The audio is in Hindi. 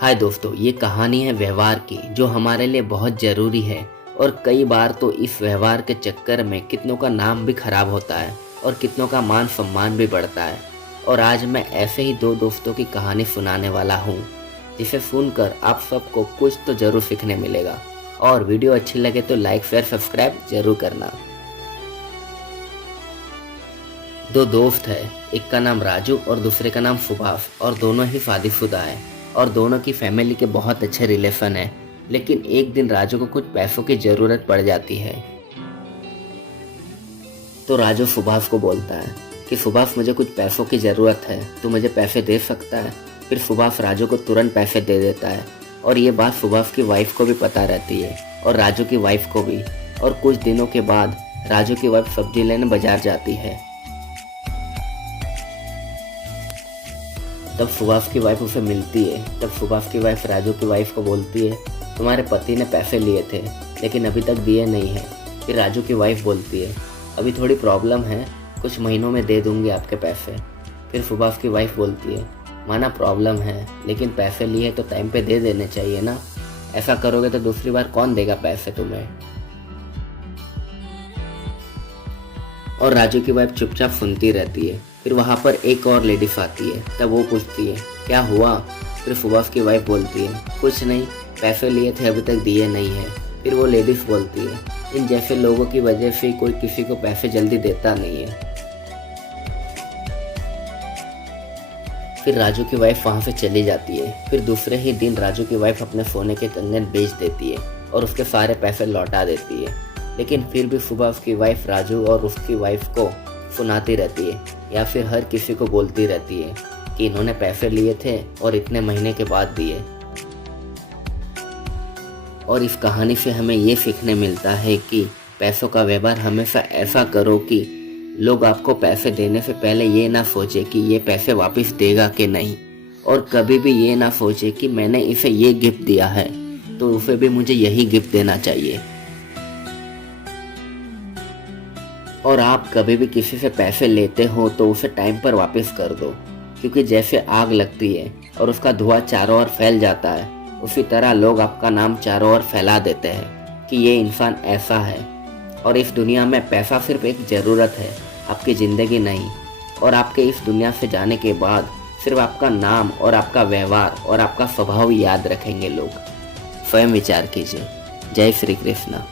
हाय दोस्तों, ये कहानी है व्यवहार की जो हमारे लिए बहुत ज़रूरी है। और कई बार तो इस व्यवहार के चक्कर में कितनों का नाम भी खराब होता है और कितनों का मान सम्मान भी बढ़ता है। और आज मैं ऐसे ही दो दोस्तों की कहानी सुनाने वाला हूँ जिसे सुनकर आप सबको कुछ तो ज़रूर सीखने मिलेगा। और वीडियो अच्छी लगे तो लाइक शेयर सब्सक्राइब जरूर करना। दो दोस्त है, एक का नाम राजू और दूसरे का नाम सुभाष, और दोनों ही शादीशुदा है और दोनों की फैमिली के बहुत अच्छे रिलेशन है। लेकिन एक दिन राजू को कुछ पैसों की ज़रूरत पड़ जाती है। तो राजू सुभाष को बोलता है कि सुभाष, मुझे कुछ पैसों की ज़रूरत है, तू मुझे पैसे दे सकता है। फिर सुभाष राजू को तुरंत पैसे दे देता है और ये बात सुभाष की वाइफ को भी पता रहती है और राजू की वाइफ को भी। और कुछ दिनों के बाद राजू की वाइफ सब्जी लेने बाजार जाती है। तब सुभाष की वाइफ उसे मिलती है। तब सुभाष की वाइफ राजू की वाइफ को बोलती है, तुम्हारे पति ने पैसे लिए थे लेकिन अभी तक दिए नहीं हैं। फिर राजू की वाइफ बोलती है, अभी थोड़ी प्रॉब्लम है, कुछ महीनों में दे दूंगी आपके पैसे। फिर सुभाष की वाइफ बोलती है, माना प्रॉब्लम है लेकिन पैसे लिए तो टाइम पे दे देने चाहिए ना, ऐसा करोगे तो दूसरी बार कौन देगा पैसे तुम्हें। और राजू की वाइफ चुपचाप सुनती रहती है। फिर वहाँ पर एक और लेडीज आती है। तब वो पूछती है, क्या हुआ। फिर सुभाष की वाइफ बोलती है, कुछ नहीं, पैसे लिए थे अभी तक दिए नहीं है। फिर वो लेडीज बोलती है, इन जैसे लोगों की वजह से कोई किसी को पैसे जल्दी देता नहीं है। फिर राजू की वाइफ वहाँ से चली जाती है। फिर दूसरे ही दिन राजू की वाइफ अपने सोने के कंगन बेच देती है और उसके सारे पैसे लौटा देती है। लेकिन फिर भी सुभाष की वाइफ राजू और उसकी वाइफ को सुनाती रहती है या फिर हर किसी को बोलती रहती है कि इन्होंने पैसे लिए थे और इतने महीने के बाद दिए। और इस कहानी से हमें ये सीखने मिलता है कि पैसों का व्यवहार हमेशा ऐसा करो कि लोग आपको पैसे देने से पहले ये ना सोचे कि ये पैसे वापस देगा कि नहीं, और कभी भी ये ना सोचे कि मैंने इसे ये गिफ्ट दिया है तो उसे भी मुझे यही गिफ्ट देना चाहिए। और आप कभी भी किसी से पैसे लेते हो तो उसे टाइम पर वापस कर दो, क्योंकि जैसे आग लगती है और उसका धुआं चारों ओर फैल जाता है, उसी तरह लोग आपका नाम चारों ओर फैला देते हैं कि ये इंसान ऐसा है। और इस दुनिया में पैसा सिर्फ एक ज़रूरत है, आपकी ज़िंदगी नहीं। और आपके इस दुनिया से जाने के बाद सिर्फ आपका नाम और आपका व्यवहार और आपका स्वभाव याद रखेंगे लोग। स्वयं विचार कीजिए। जय श्री कृष्ण।